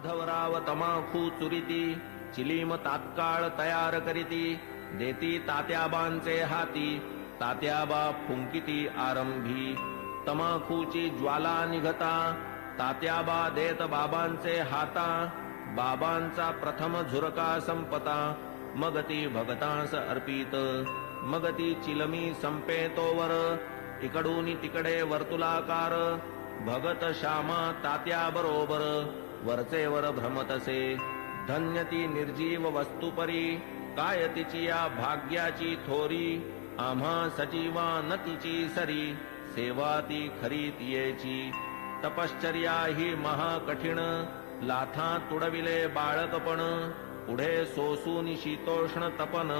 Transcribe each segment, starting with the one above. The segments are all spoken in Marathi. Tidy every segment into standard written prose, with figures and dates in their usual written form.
माधवराव तमाखू चुरिती चिलीम तात्काळ तयार करीती देती तात्याबांचे हाती तात्याबा फुंकिती आरंभी तमाखूची ज्वाला निघता तात्याबा देत बाबांचे हाता बाबांचा प्रथम झुरका संपता मग ती भगतांस अर्पित मग ती चिलमी संपे तोवर इकडून तिकडे वर्तुलाकार भगत श्यामा तात्या बरोबर वरचे वर भ्रमतसे धन्य ती निर्जीव वस्तुपरी काय तिची या भाग्याची थोरी आम्हा सजीवा न तिची सरी सेवा ती खरी तियेची तपश्चर्या ही महाकठीण लाथा तुडविले बाळकपण पुढे सोसून शीतोष्ण तपन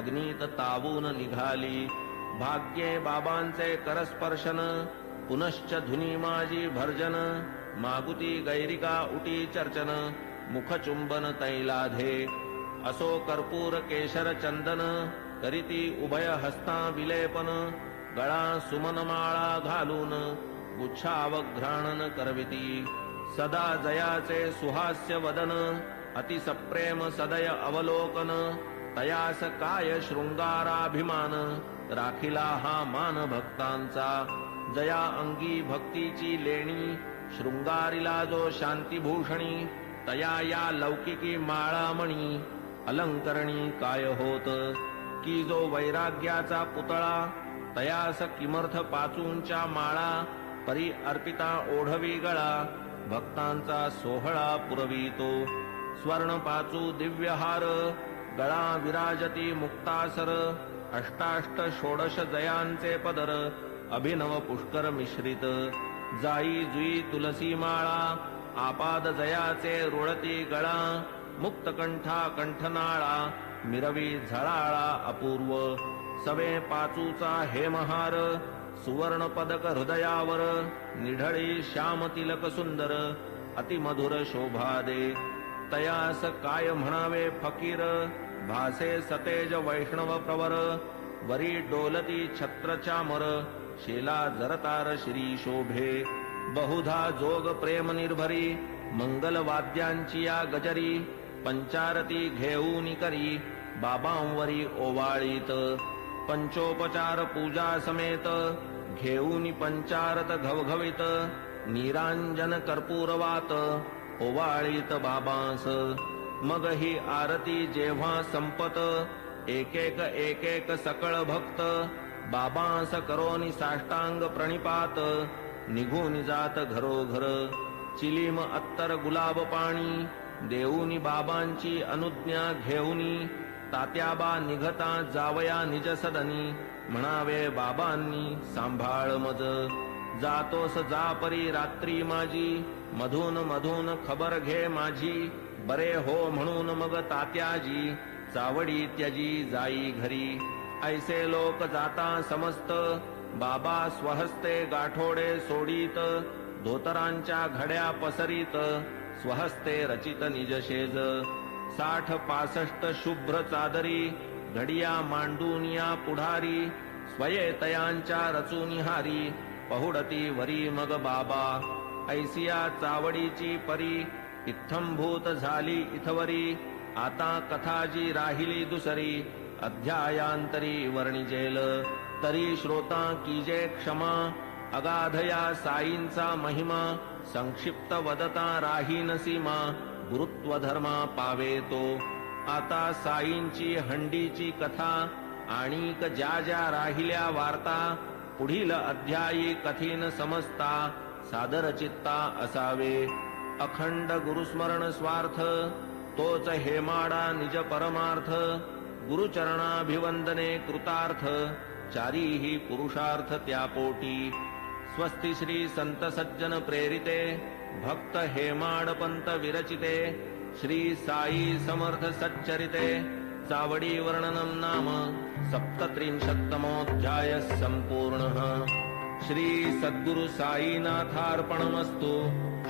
अग्नीत तावून निघाली भाग्ये बाबांचे करस्पर्शन पुनश्च धुनी माझी भर्जन मागुती गैरिका उटी चर्चन मुखचुंबन तैलाधे असो कर्पूर केशर चंदन करीती उभय हस्ता विलेपन गळा सुमनमाळा घालून गुच्छावघ्राणन करविती सदा जयाचे सुहास्य वदन अतिसप्रेम सदय अवलोकन तयास काय शृंगाराभिमान राखिला हा मान भक्तांचा जया अंगी भक्तीची लेणी शृंगारिला जो शांतीभूषणी तया या लौकिकी माळामणी अलंकरणी काय होत की जो वैराग्याचा पुतळा तयास किमर्थ पाचूंच्या माळा परी अर्पिता ओढवी गळा भक्तांचा सोहळा पुरवितो स्वर्ण पाचू दिव्यहार गळा विराजती मुक्तासर अष्टाष्ट षोडश जयांचे पदर अभिनव पुष्कर मिश्रित जाई जुई तुलसी माळा आपाद जयाचे रुळती गळा मुक्तकंठा कंठनाळा मिरवी झळाळा अपूर्व सवे पाचूचा हेमहार सुवर्ण पदक हृदयावर निढळी श्याम तिलक सुंदर अतिमधुर शोभा दे तयास काय म्हणावे फकीर भासे सतेज वैष्णव प्रवर वरी डोलती छत्र चामर शेला जरतार श्री शोभे बहुधा जोग प्रेम निर्भरी मंगल वाद्यांची या गजरी पंचारती घेऊन करी बाबांवरी ओवाळीत पंचोपचार पूजा समेत घेऊन पंचारत घवघवित निरांजन कर्पूरवात ओवाळीत बाबांस मग ही आरती जेव्हा संपत एक एक सकळ भक्त बाबांस करोनी साष्टांग प्रणिपात निघून जात घरोघर चिलीम अत्तर गुलाब पाणी देऊनी बाबांची अनुज्ञा घेऊनी तात्याबा निघता जावया निज सदनी म्हणावे बाबांनी सांभाळ मज जातोस जा परी रात्री माझी मधून मधून खबर घे माझी बरे हो म्हणून मग तात्याजी चावडी त्यजी जाई घरी ऐसे लोक जाता समस्त बाबा स्वहस्ते गाठोडे सोडीत धोतरांच्या घड्या पसरीत स्वहस्ते रचित निजशेज 60-65 शुभ्र चादरी घडिया मांडून या पुढारी स्वये तयांच्या रचुनिहारी पहुडती वरी मग बाबा ऐसिया चावडीची परी इत्थंभूत झाली इथवरी आता कथाजी राहिली दुसरी अध्यायांतरी वर्णिजेल तरी श्रोता कीजे क्षमा अगाधया साईंचा महिमा संक्षिप्त वदता राहीन सीमा गुरुत्व धर्मा पावे तो आता साईंची हंडीची कथा आणिक ज्या ज्या राहिल्या वार्ता पुढील अध्यायी कथीन समजता सादर चित्ता असावे अखंड गुरुस्मरण स्वार्थ तोच हेमाडा निज परमार्थ गुरुचरणाभिवंदने कृतार्थ चारीही पुरुषार्थ त्या पोटी स्वस्ति श्री संत सज्जन प्रेरिते भक्त हेमाडपंत विरचिते श्री साई समर्थ सच्चरिते चावडी वर्णनम नाम 37तमोऽध्याय संपूर्णः श्री सद्गुरु साईनाथार्पणमस्तु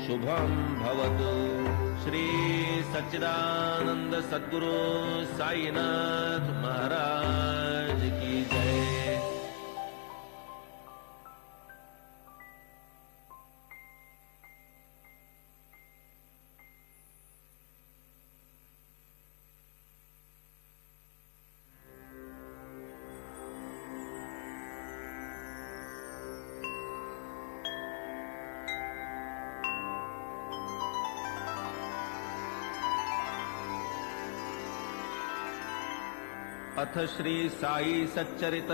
शुभं भवतु श्री सच्चिदानंद सद्गुरु साईनाथ महाराज की जय। अथ श्री साई सच्चरित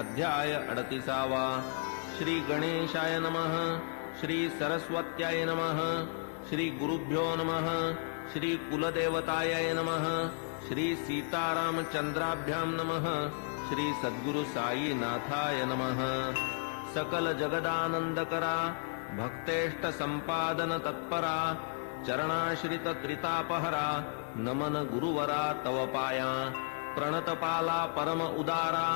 अध्याय 38वा। श्री गणेशाय नमः। श्री सरस्वत्याय नमः। श्री गुरुभ्यो नमः। श्री कुलदेवताय नमः। श्री सीतारामचंद्राभ्यां नमः। श्री सद्गुरु साई नाथाय नमः। सकल जगदानंदकरा भक्तेष्ट संपादन तत्परा चरणाश्रित त्रितापहरा नमन गुरुवरा तव पाया प्रणतपाला परम उदारा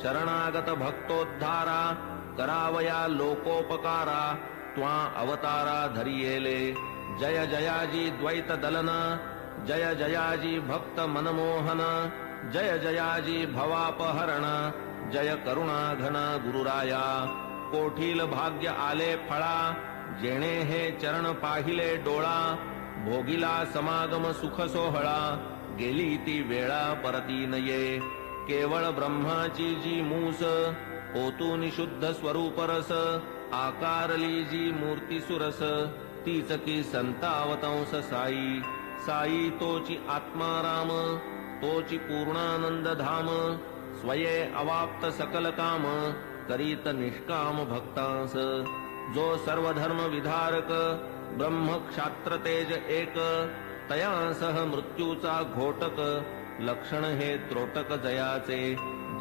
शरणागत भक्तोद्धारा करावया लोकोपकारा त्वा अवतारा धरियेले जय जयाजी द्वैत दलना जय जयाजी भक्त मनमोहन जय जयाजी भवापहरण जय करुणा घन गुरुराया कोठील भाग्य आले फळा जेणे हे चरण पाहिले डोळा भोगिला समागम सुख सोहळा गेली ती वेळा परती नये केवळ ब्रह्माची जी मूस ओतून शुद्ध स्वरूप रस आकारली जी मूर्ती सुरस तीच की संतावतंस साई साई तोची आत्माराम तोची पूर्णानंद धाम स्वये अवाप्त सकल काम करीत निष्काम भक्तांस जो सर्वधर्म विधारक ब्रह्म क्षात्र तेज एक तया सह मृत्यूचा घोटक लक्षण हे त्रोटक जयाचे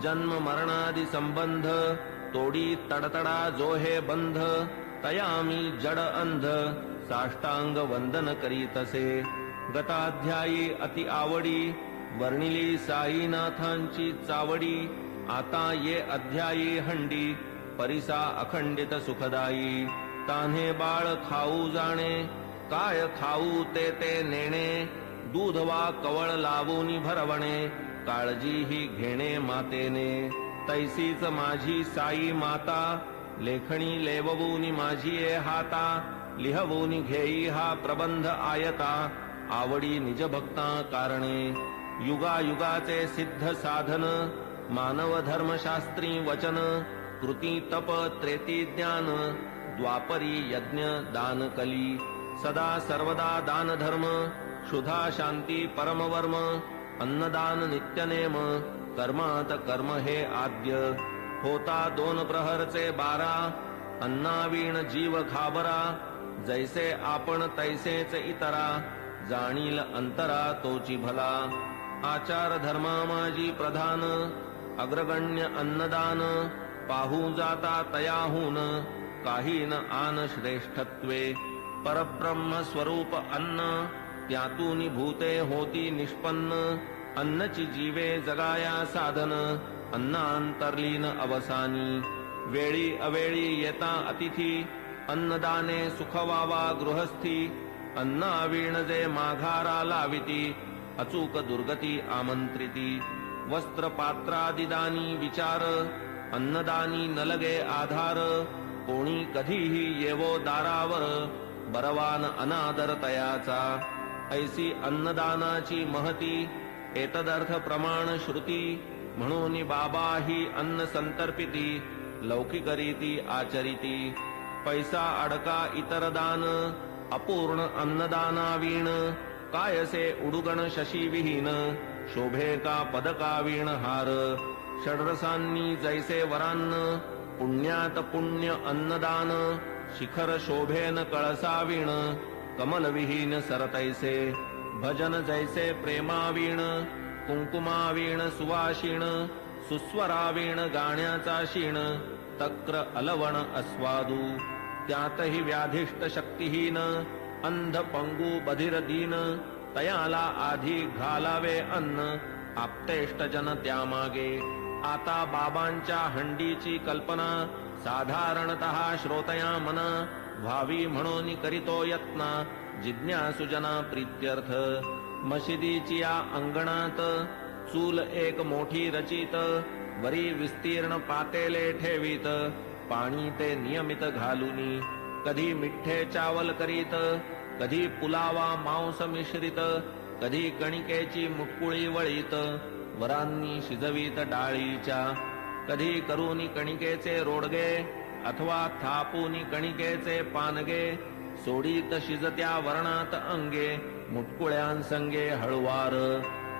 जन्म मरणादि संबंध तोडी तडतडा जो हे बंध तया मी जड अंध साष्टांग वंदन करीतसे गताध्यायी अति आवडी वर्णिली साईनाथांची चावडी आता ये अध्यायी हंडी परिसा अखंडित सुखदायी तान्हे बाळ खाऊ जाणे काय खाऊ ते नेणे दूध वा कवळ लावून भरवणे काळजी ही घेणे मातेने तैसीच माझी साई माता लेखणी लेववून माझी ये हाता लिहवून घेई हा प्रबंध आयता आवडी निज भक्ता कारणे युगायुगाचे सिद्ध साधन मानव धर्मशास्त्री वचन कृती तप त्रेती ज्ञान द्वापरी यज्ञ दान कली सदा सर्वदा दान धर्म क्षुधा शांती परमवर्म अन्नदान नित्यनेम कर्मात कर्म हे आद्य होता 2 प्रहरचे 12 अन्नावीण जीव घाबरा जैसे आपण तैसेच इतरा जाणील अंतरा तोची भला आचार धर्मा माझी प्रधान अग्रगण्य अन्नदान पाहू जाता तयाहून काही न आन श्रेष्ठत्वे परब्रह्म स्वरूप अन्न त्यातून भूते होती निष्पन्न अन्नची जीवे जगाया साधन अन्नांतर्लीन अवसानी वेळी अवेळी येता अतिथी अन्नदाने सुख व्हावा गृहस्थी अन्नावीण जे माघारा लाविती अचूक दुर्गती आमंत्रिती वस्त्र पात्रादिदानी विचार अन्नदानी नलगे आधार कोणी कधीही येवो दारावर बरवान अनादर तयाचा ऐसी अन्नदानाची महती एतदर्थ प्रमाण श्रुती म्हणून बाबा ही अन्न संतर्पिती लौकिकरीती आचरिती पैसा अडका इतर दान अपूर्ण अन्नदानावीण कायसे उडुगण शशी विहीन शोभे का पदकावीण हार षड्रसांनी जैसे वरान्न पुण्यात पुण्य अन्नदान शिखर शोभेन कळसावीण कमलविहीन सरतैसे भजन जैसे प्रेमावीण कुंकुमावीण सुवाशीण सुस्वरावीण गाण्याचा शीण तक्र अलवण अस्वादू त्यातही व्याधिष्ट शक्तिहीन अंध पंगू बधिर दीन तयाला आधी घालावे अन्न आप्तेष्ट जन त्यामागे आता बाबांच्या हंडीची कल्पना साधारणतः श्रोतया मन व्हावी म्हणून करीतो यत्न जिज्ञासुजना प्रीत्यर्थ मशिदीची या अंगणात चूल एक मोठी रचित वरी विस्तीर्ण पातेले ठेवीत पाणी ते नियमित घालूनी कधी मिठ्ठे चावल करीत कधी पुलावा मांस मिश्रित कधी कणिकेची मुटकुळी वळीत वरांनी शिजवीत डाळीच्या कधी करूनी कणिकेचे रोडगे अथवा थापूनी कणिकेचे पानगे सोडीत शिजत्या वर्णात अंगे मुटकुळ्यांसंगे हळुवार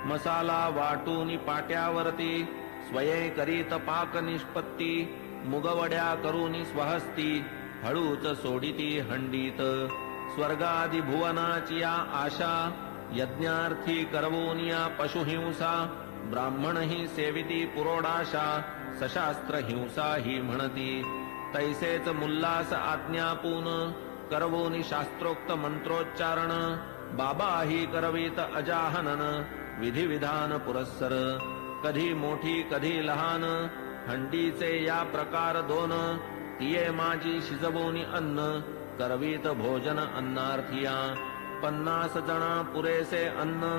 मसाला वाटूनी पाट्यावरती स्वये करीत पाक निष्पत्ती मुगवड्या करूनी स्वहस्ती हळूच सोडिती हंडीत स्वर्गादि भुवनाची या आशा यज्ञार्थी करवोनिया पशुहिंसा ब्राह्मण ही सेविती पुरोडाशा सशास्त्र हिंसा ही म्हणती तैसेच मुल्लास आज्ञापून करवोनी शास्त्रोक्त मंत्रोच्चारण बाबा ही करवीत अजाहनन विधिविधान पुरस्सर कधी मोठी कधी लहान हंडीचे या प्रकार दोन तिये माझी शिजवोनी अन्न करवीत भोजन अन्नार्थिया 50 जना पुरेसे अन्न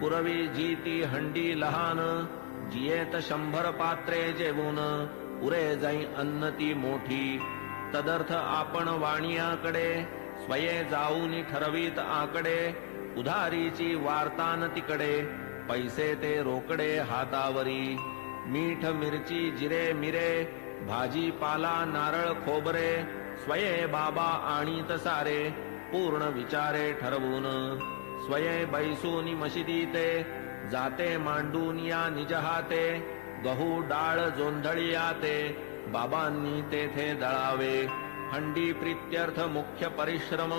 पुरवी जी ती हंडी लहान जियेत 100 पात्रे जेवून पुरे जाई अन्न ती मोठी तदर्थ आपण वाणियाकडे स्वये जाऊनी ठरवीत आकडे उधारीची वार्तान तिकडे पैसे ते रोकडे हातावरी मीठ मिरची जिरे मिरे भाजीपाला नारळ खोबरे स्वये बाबा आणीत सारे पूर्ण विचारे ठरवून स्वये बैसूनी मशिदीते जाते मांडून या निज हाते गहू डाळ जोंधळियाते बाबांनी तेथे दळावे हंडी प्रीत्यर्थ मुख्य परिश्रम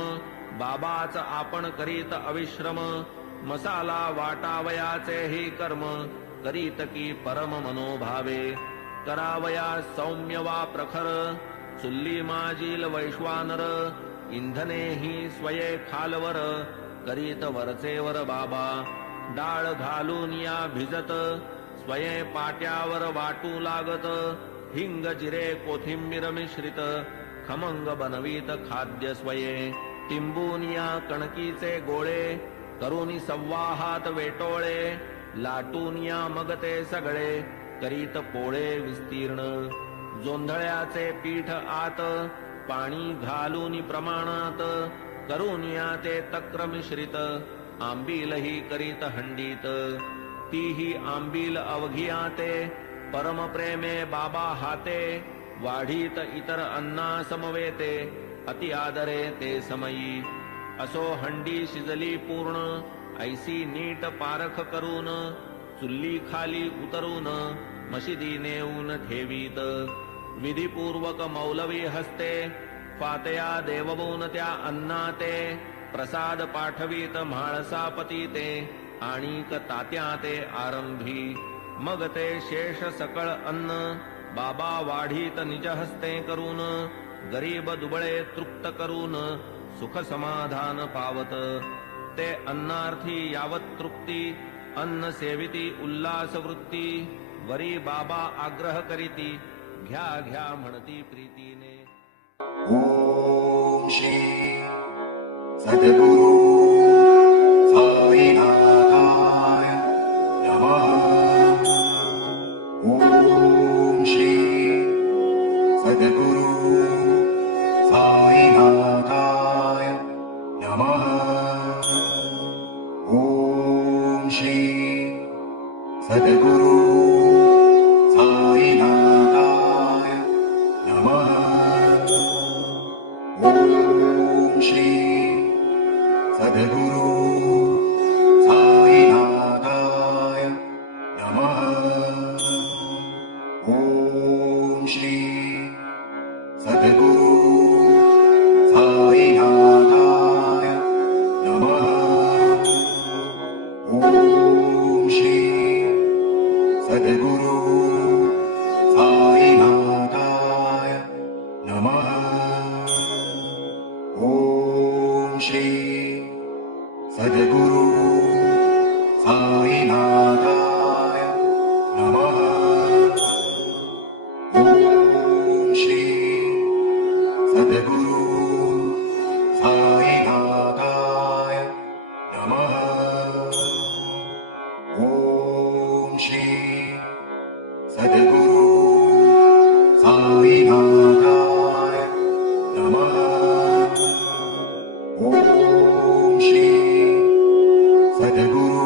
बाबाच आपण करीत अविश्रम मसाला वाटावयाचे ही कर्म करीत की परम मनोभावे करावया सौम्य वा प्रखर चुल्ली माजील वैश्वानर इंधने ही स्वये खालवर करीत वरचेवर बाबा डाळ घालून या भिजत स्वये पाट्यावर वाटू लागत हिंग जिरे कोथिंबीर मिश्रित खमंग बनवीत खाद्य स्वये टिंबून या कणकीचे गोळे करूनी सव्वाहात वेटोळे लाटून या मग ते सगळे करीत पोळे विस्तीर्ण जोंधळ्याचे पीठ आत पाणी घालून प्रमाणात करून या ते तक्र मिश्रित आंबीलही करीत हंडीत तीही आंबील अवघियाते परम प्रेमे बाबा हाते वाढीत इतर अन्ना समवेते अति आदरे ते समयी असो हंडी शिजली पूर्ण ऐसी नीट पारख करून चुल्ली खाली उतरून मशिदी नेऊन ठेवीत विधिपूर्वक मौलवी हस्ते फातया देवबोन त्या अन्नाते प्रसाद पाठवीत म्हाळसापती ते आणिक तात्या ते आरंभी मग ते शेष सकळ अन्न बाबा वाढीत निज हस्ते करून गरीब दुबळे तृप्त करून सुख समाधान पावत ते अन्नार्थी यावत तृप्ती अन्न सेविती उल्लास वृत्ती वरी बाबा आग्रह करीती घ्या घ्या म्हणती प्रीतीने ओम श्री सद्गुरु साईनाथाय नमः ओम श्री सद्गुरु साईनाथाय नमः ओम श्री सद्गुरु साईनाथाय नमः ओम श्री सद्गुरु साईनाथाय नमः ओम श्री सद्गुरु साईनाथाय नमः ओम श्री सद्गुरु साईनाथाय नमः ओम श्री सद्गुरु साईनाथाय नमः ओम श्री सद्गुरु साईनाथाय नमः ओम श्री सद्गुरु साईनाथाय नमः ओम श्री सद्गुरु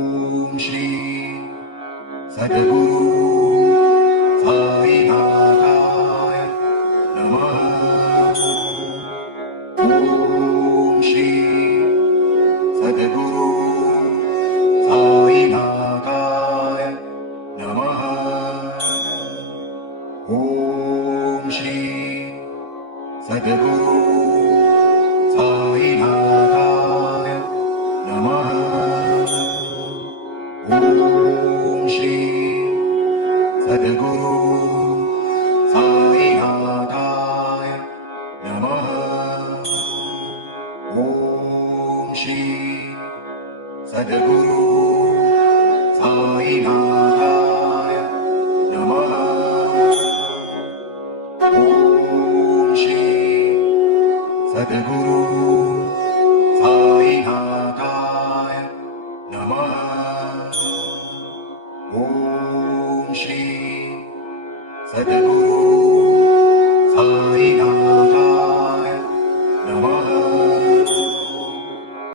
ॐ श्री सद्गुरु साईनाथाय नमः। ॐ श्री सद्गुरु साईनाथाय नमः। ॐ श्री सद्गुरु साईनाथाय नमः। ॐ श्री सद्गुरु साईनाथाय नमः। ॐ श्री सद्गुरु साईनाथाय नमः। ॐ श्री सद्गुरु साईनाथाय नमः। ॐ श्री सद्गुरु साईनाथाय